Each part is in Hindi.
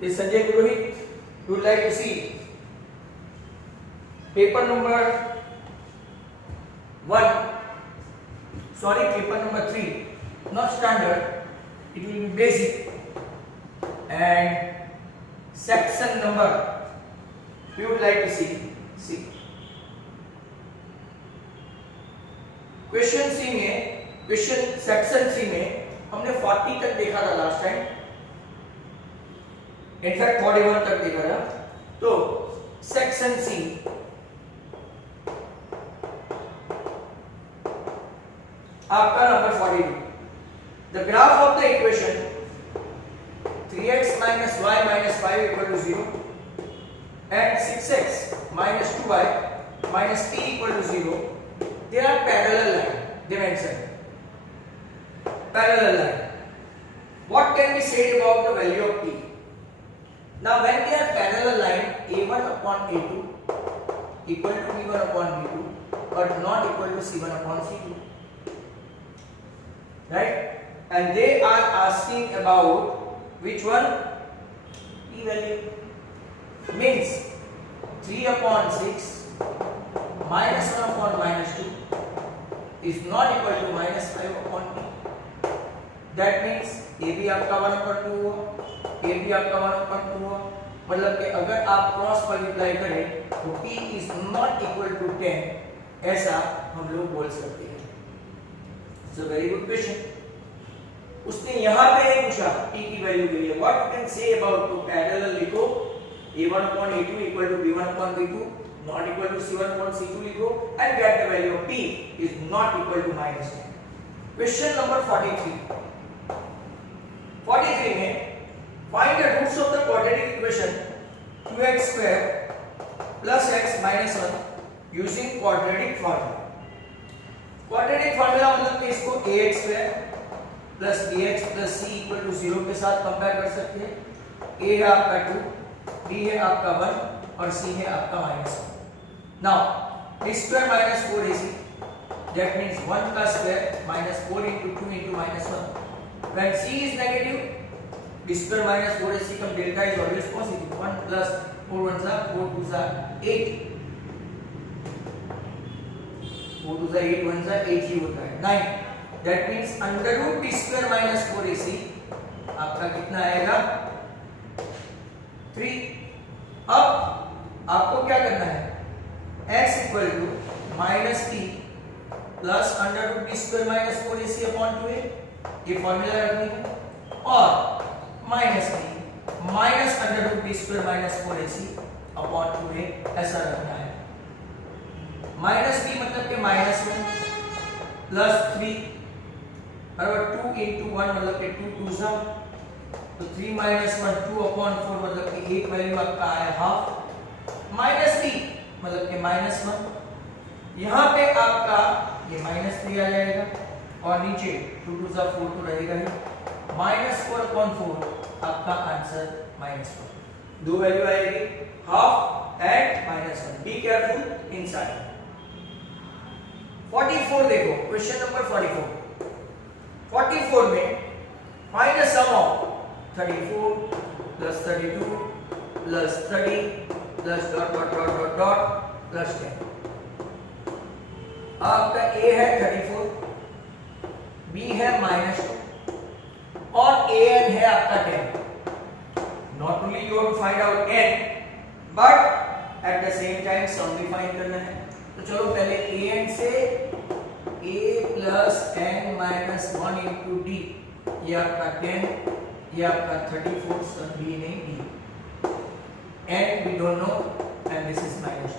is Sanjay Purohit. You would like to see paper number 1, sorry, paper number 3, not standard, it will be basic, and section number we would like to see. Question C में, क्वेश्चन सेक्शन सी में हमने 40 तक देखा था लास्ट टाइम, इनफैक्ट 41 तक देखा था। तो सेक्शन सी आपका number 42, the graph of the equation 3x minus y minus 5 equal to 0 and 6x minus 2y minus t equal to 0, they are parallel line, they mention parallel line. What can be said about the value of t? Now when they are parallel line, a1 upon a2 equal to b1 upon b2 but not equal to c1 upon c2, right? And they are asking about which one? P value. Means 3 upon 6 minus 1 upon minus 2 is not equal to minus 5 upon p. That means a भी आपका 1 upon 2 हुआ, a भी आपका 1 upon 2 हुआ, मतलब कि अगर आप क्रॉस मल्टीप्लाई करें तो p is not equal to 10, ऐसा हम लोग बोल सकते हैं। So very good question. उसने यहाँ पे नहीं पूछा p की वैल्यू के लिए, what you can say about to parallel लिखो, a1 upon a2 equal to b1 upon b2 not equal to c1 upon c2 लिखो and get the value of p is not equal to minus 10. Question number 43. 43 में find the roots of the quadratic equation 2x square plus x minus 1 using quadratic formula. Quadratic formula मतलब कि इसको ax square plus bx plus c equal to 0 के साथ कंपेयर कर सकते हैं। a है आपका 2, b है आपका 1 और c है आपका minus 1. Now b square minus 4ac, that means 1 का square minus 4 into 2 into minus 1. When c is negative, b square minus 4ac का delta is always positive. 1 plus 4 1s are 4 2s are 8, 4 2s are 8 1s are 8 ही होता है 9. That means under root b square minus 4ac आपका कितना आएगा 3. अब आपको क्या करना है, x equal to minus t plus under root b square minus 4ac upon 2a, ये फॉर्मूला रखनी है, और minus t minus under root b square minus 4ac upon 2a ऐसा रखना है। minus t मतलब कि minus 1 plus 3 और 2 into 1 मतलब कि 2 2s are, तो 3 minus 1 2 upon 4 मतलब कि एक वैल्यू आपका आया हाफ, minus t मतलब कि माइनस 1, यहाँ पे आपका ये माइनस 3 आ जाएगा और नीचे 2 2 4 तो रहेगा ही, माइनस 4 upon 4 आपका आंसर माइनस 1, दो वैल्यू आएगी half and minus 1. Be careful inside. 44 देखो, क्वेश्चन नंबर 44 में find the sum of 34 plus 32 plus 30 plus dot dot dot dot dot plus 10. आपका a है 34, b है -2 और an है आपका 10. Not only you have to find out n, but at the same time sum भी फाइंड करना है. तो चलो पहले an से a plus n minus 1 into d, ये आपका 10, ये आपका 34, सब b नहीं d, and we don't know, and this is -2.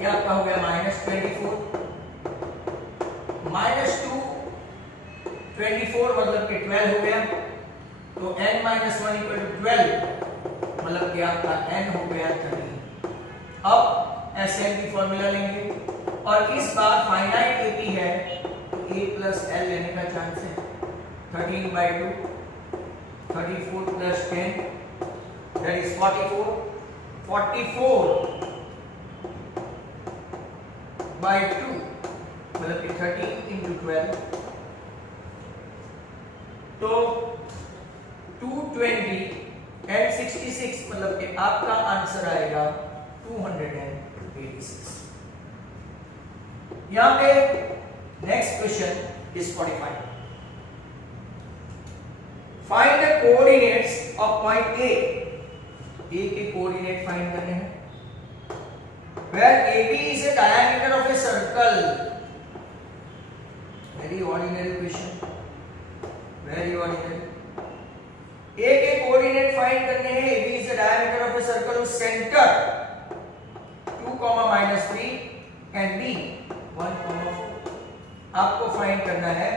ये आपका हो गया -24, -2 24 मतलब कि 12 हो गया, तो n minus 1 equal to 12 मतलब कि आपका n हो गया 30. अब SN की फॉर्मूला लेंगे और इस बार फाइनाइट AP है तो a plus l लेने का चांस है. 13/2, 34 plus 10 that is 44. 44/2 मतलब कि 13 into 12, तो 220 एंड 66 मतलब कि आपका आंसर आएगा 286। यहां पे next question is 45। Find the coordinates of point A. A के कोऑर्डिनेट फाइंड करने हैं। Where AB is a diameter of a circle. Very ordinary question. Very ordinary. A के कोऑर्डिनेट फाइंड करने हैं। AB is a diameter of a circle whose center 2, -3 and B 1, 4. आपको फाइंड करना है।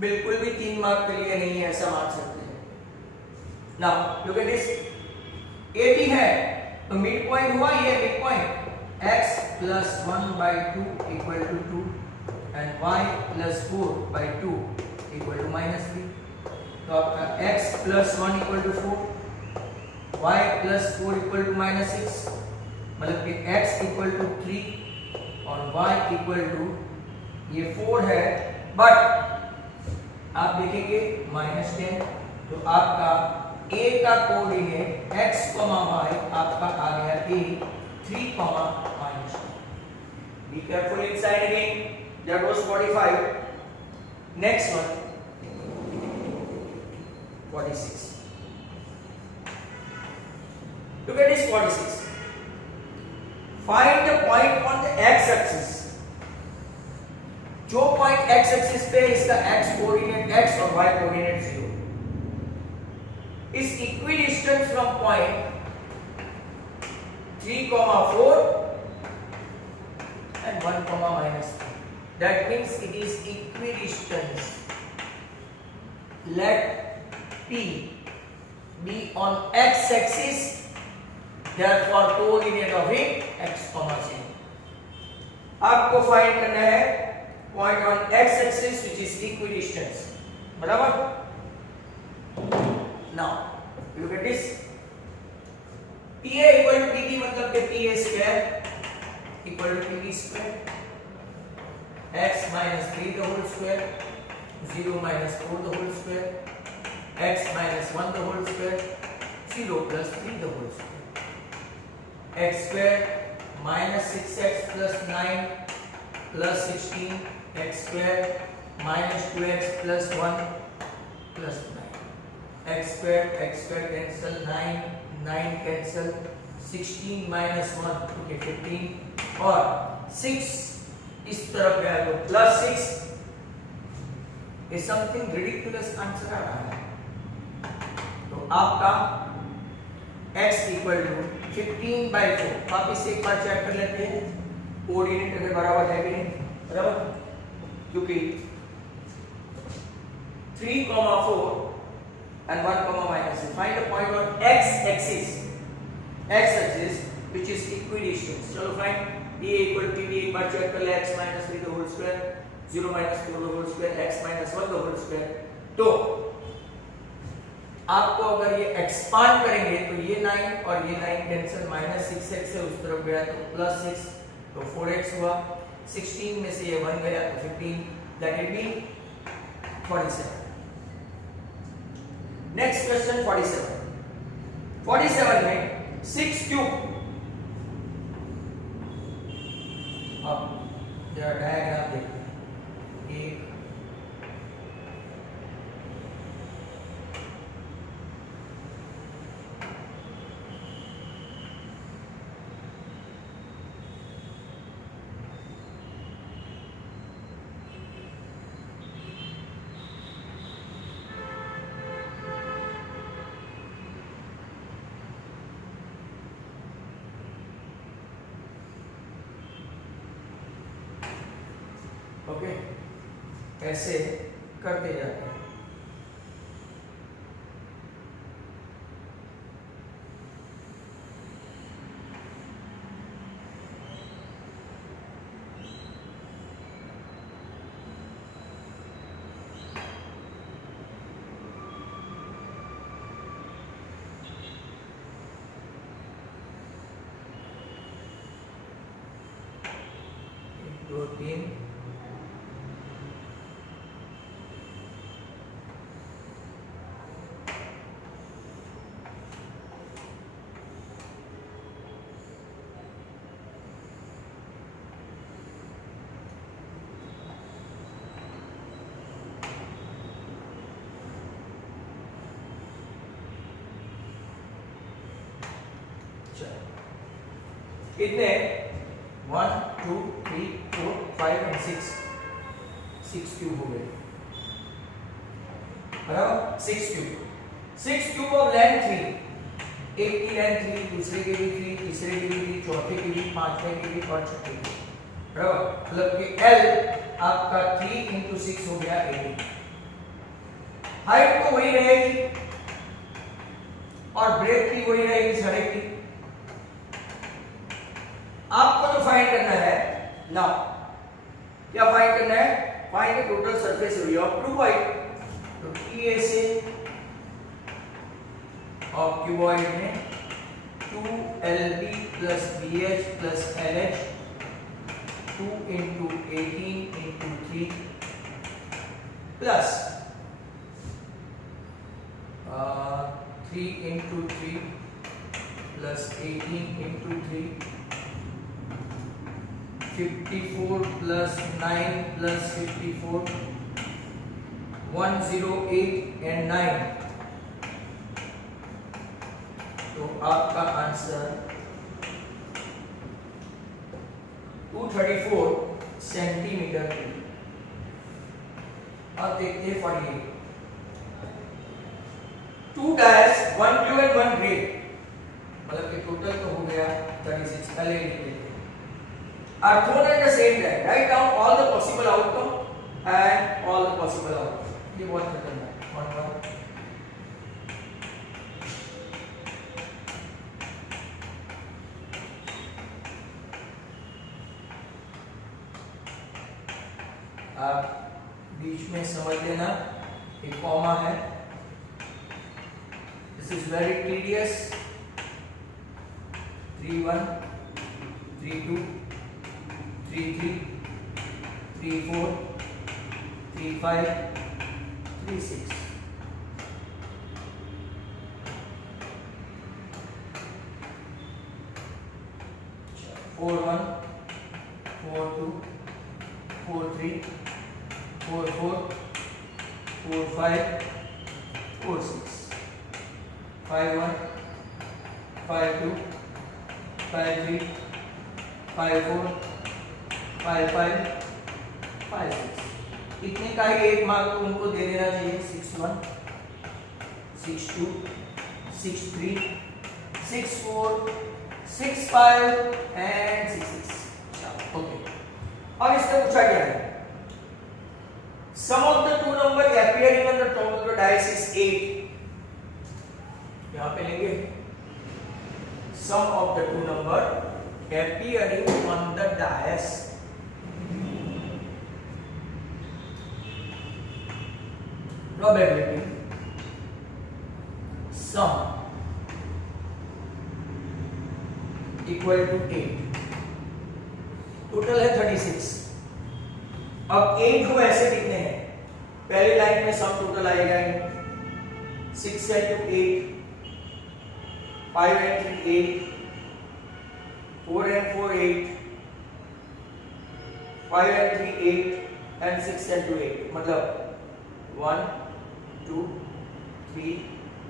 बिल्कुल भी 3 मार्क के लिए नहीं है, ऐसा मान सकते हैं। Now look at this. AB है तो मिड पॉइंट हुआ, ये mid point x plus 1/2 equal to 2 and y plus 4/2 equal to -3। तो आपका x plus 1 equal to 4, y plus 4 equal to -6, मतलब कि x equal to 3 और y equal to ये 4 है, बट आप देखेंगे -10। तो आपका a का कोऑर्डिनेट x, y आपका आ गया a 3, -10। Be careful inside again. That was 45. Next one 46. Look at this 46. Find the point on the x axis. जो पॉइंट x एक्सिस पे इसका x कोऑर्डिनेट x और y coordinate 0 is equidistant from point 3, 4 and 1, -3. That means it is equidistant. Let P be on x axis, therefore coordinate of it x, 0. आपको फाइंड करना है point on x axis which is equidistant. बराबर? Now look at this. PA equal to PB मतलब कि PA square equal to PB square. X minus 3 the whole square, 0 minus 4 the whole square, x minus 1 the whole square, 0 plus 3 the whole square. X square minus 6x plus 9 plus 16, x square minus 2x plus 1 plus 9. X square cancel, 9 cancel, 16 minus 1 okay 15 और 6 इस तरफ गया तो plus 6 is something ridiculous answer आ रहा है। तो आपका x equal to 15/4। वापिस एक बार चेक कर लेते हैं कोऑर्डिनेट अगर बराबर है कि नहीं। बराबर, क्योंकि 3, 4 and 1, -3. Find the point on x axis which is equidistant. चलो find a equal to b, एक बार चेक कर ले। x minus 3 the whole square, 0 minus 4 the whole square, x minus 1 the whole square। तो आपको अगर ये एक्सपांड करेंगे तो ये 9 और ये 9 कैंसिल, -6x से उस तरफ गया तो +6 तो 4x हुआ, 16 में से ये 1 गया तो 15, that will be 47। Next question 47 में 6 क्यूब। अब जरा डायग्राम देखते हैं। एक ओके, ऐसे करते जाते हैं। एक, दो, तीन, कितने 1 2 3 4 5 और 6 क्यूब हो गए बराबर 6 क्यूब ऑफ लेंथ 3, एक की लेंथ 3, दूसरे की भी 3, तीसरे की भी 3, चौथे की भी, पांचवे की भी और छठे की बराबर मतलब कि L आपका 3 into 6 हो गया 18। हाइट तो वही रहेगी और ब्रेथ की वही रहेगी साढ़े की। आपको जो फाइंड करना है ना, क्या फाइंड करना है? Find the total surface area of cuboid. तो TA से ऑफ क्यूबॉइड में 2LB plus BH plus LH 2 into 18 into 3 plus 3 into 3 plus 18 into 3 54 plus 9 plus 54 108 and 9। तो आपका आंसर 234 सेंटीमीटर। अब देखते हैं 48 2 डैश 1 ब्लू एंड 1 ग्रे मतलब कि टोटल तो हो गया 36। पहले लिख लेते हैं are thrown at the same time, write down all the possible outcome and all the possible outcome। ये बहुत खतरनाक है। 1 1 आप बीच में समझ लेना, एक कॉमा है, दिस इज वेरी टीडियस। 3 1 3 2 3 3 3 4 3 5 3 6 4 1 4 2 4 3 4 4 4 5 4 6 5 1 5 2 5 3 5 4 5 5 5 6। इतने का ही एक मार्क उनको दे देना चाहिए। 6 1 6 2 6 3 6 4 6 5 and 6 6। ओके, अब इससे पूछा क्या है? Sum of the two number appearing on the top of the dice is 8। यहां पे लेंगे sum of the two number appearing on the dice probability sum equal to 8। Total है 36। अब 8 को ऐसे लिखने हैं, पहली लाइन में सम टोटल आएगा 6 into 8 5 and 3 8 4 and 4 8 5 and 3 8 and 6 and 2 8 मतलब 1 2 3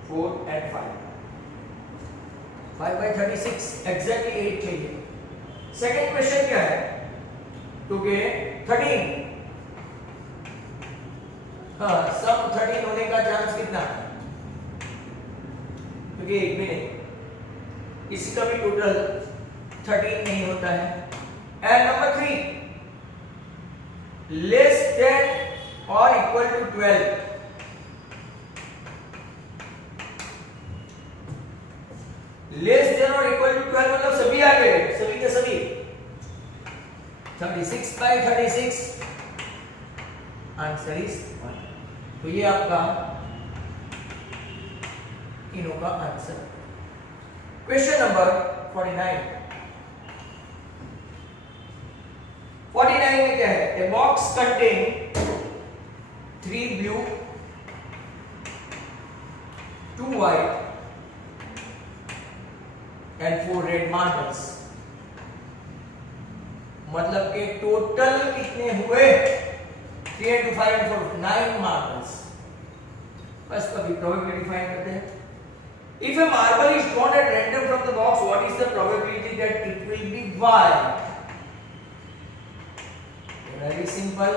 4 and 5 5 by 36 exactly 8 चाहिए। सेकेंड क्वेश्चन क्या है? To get 13। हाँ, सम 13 होने का चांस कितना है? क्योंकि एक भी नहीं, किसी का भी टोटल 13 नहीं होता है। एंड नंबर 3 लेस देन और इक्वल टू 12। लेस देन और इक्वल टू 12 मतलब सभी आ गए, सभी के सभी। 36 by 36 आंसर इज 1। तो ये आपका तीनों का आंसर। क्वेश्चन नंबर 49 में क्या है? A box contain 3 blue 2 white and 4 red marbles. मतलब के टोटल कितने हुए? 3 into 5 and 4 9 मार्बल्स। बस कभी प्रोबेबिलिटी फाइंड करते हैं। If a marble is drawn at random from the box, what is the probability that it will be white? Very simple,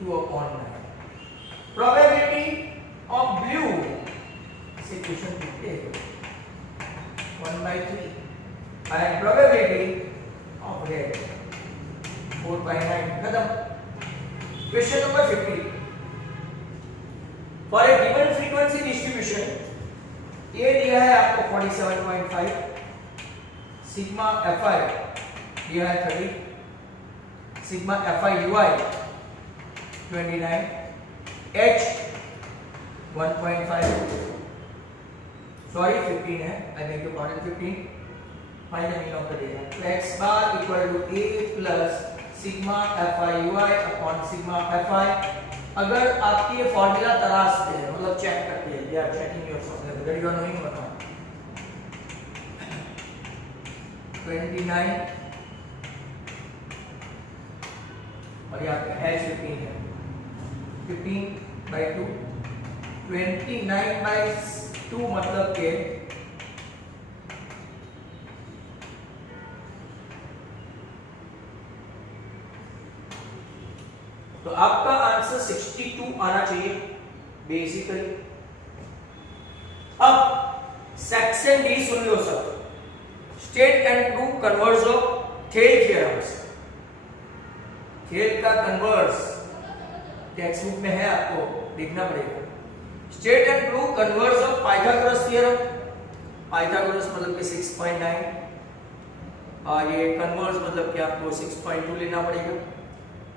2/9. Probability of blue, this equation 1/3, and probability of red 4/9. खत्म. Question number 50. For a given frequency distribution, ये दिया है आपको 47.5, सिग्मा fi दिया है 30, sigma fi ui 29, h 1.5, sorry 15 है, I beg your pardon, 15. Find the mean of the data. So x bar equal to a plus sigma fi ui upon sigma fi. अगर आपकी ये फॉर्मूला तराशते हैं, मतलब चेक करते हैं, they are checking your formula, whether you are knowing or not. 29 और यहाँ पे h 15 है, 15/2, 29/2 मतलब के तो आपका आंसर 62 आना चाहिए बेसिकली. अब सेक्शन डी सुन लो सब. State and prove converse of Thiel theorems. Thiel का कन्वर्स टेक्स्ट बुक में है, आपको देखना पड़ेगा. State and prove converse of Pythagoras theorem. Pythagoras मतलब कि 6.9 और ये कन्वर्स मतलब कि आपको 6.2 लेना पड़ेगा.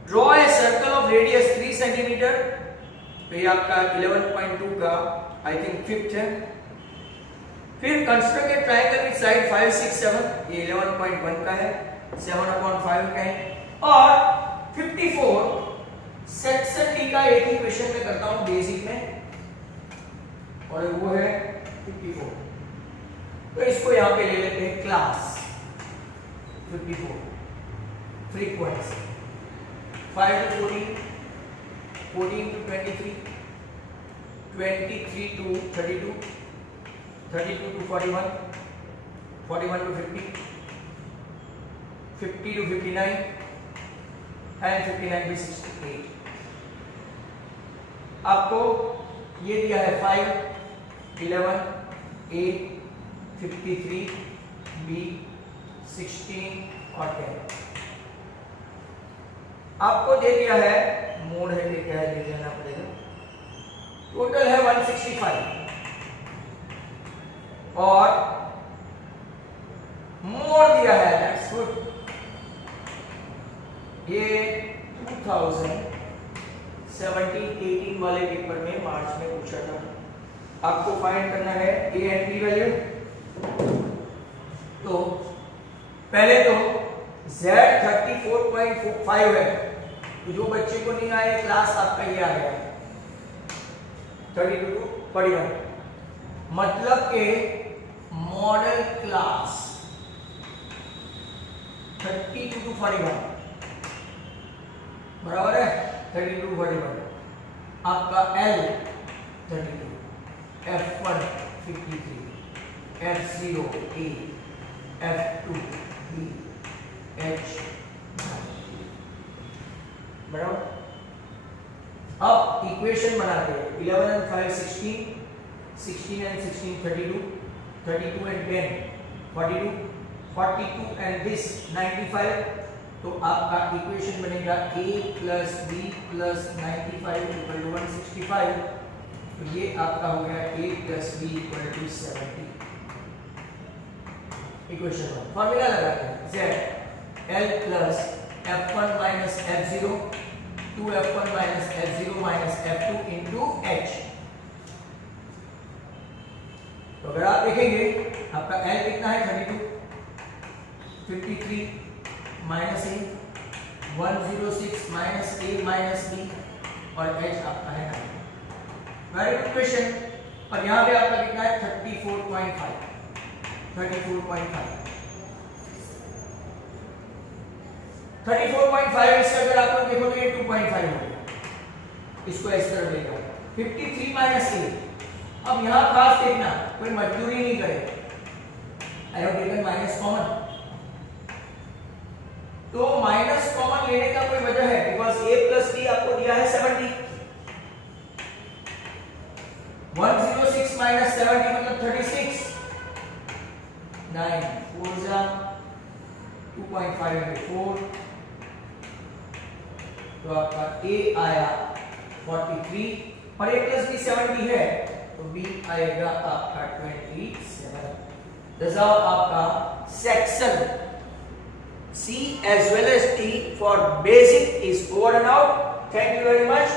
Draw a circle of radius 3 centimetre. तो ये आपका 11.2 का आई थिंक 5th है. फिर construct A triangle with side 5, 6, 7. ये 11.1 का है, 7/5 का है. और 54 सेक्शन डी का एक ही क्वेश्चन में करता हूं बेसिक में, और वो है 54. तो इसको यहां पे ले लेते हैं class 54 frequency. 5 to 14, 14 to 23, 23 to 32, 32 to 41, 41 to 50, 50 to 59, and 59 to 68. आपको ये दिया है 5, 11, 8, 53, B, 16 और 10. आपको दे दिया है मोड है, क्या है दे देना पड़ेगा. टोटल है 165 और मोड दिया है, दैट्स गुड. ये 2017-18 वाले पेपर में मार्च में पूछा था. आपको फाइंड करना है ए एंड बी वैल्यू. तो पहले तो Z 34.5 है. तो जो बच्चे को नहीं आए क्लास आपका ये आ गया 32 to 41, मतलब के मॉडल क्लास 32 to 41 बराबर है 32 to 41. आपका L 32, F1 53, F0 A, F2 B, H बराबर. अब इक्वेशन बनाते हैं. 11 and 5 16, 16 and 16 32, 32 and 10 42, 42 and this 95. तो आपका इक्वेशन बनेगा a plus b plus 95 equal to 165. तो ये आपका हो गया a plus b equal to 70. Equation 1 formula लगाते हैं. z L plus f1 minus f0 2f1 minus f0 minus f2 into h. तो अगर आप देखेंगे आपका L कितना है 32, 53 minus a, 106 minus a minus b और h आपका है 9. Very good question. और यहाँ पे आपका कितना है 34.5. 34.5 इसका अगर आप लोग देखो तो ये 2.5 हो गया. इसको इस तरह लेगा. 53 माइनस a अब यहां खास देखना, कोई मजदूरी नहीं करे। I have taken minus common, तो माइनस कॉमन लेने का कोई वजह है, बिकॉज a प्लस b आपको दिया है 70। 106 माइनस 70 मतलब 36। 9 4 जा 2.5 into 4, तो आपका a आया 43 और a प्लस b 70 है, तो b आएगा आपका 27। रिजल्ट आपका section C as well as T for basic is over and out. Thank you very much.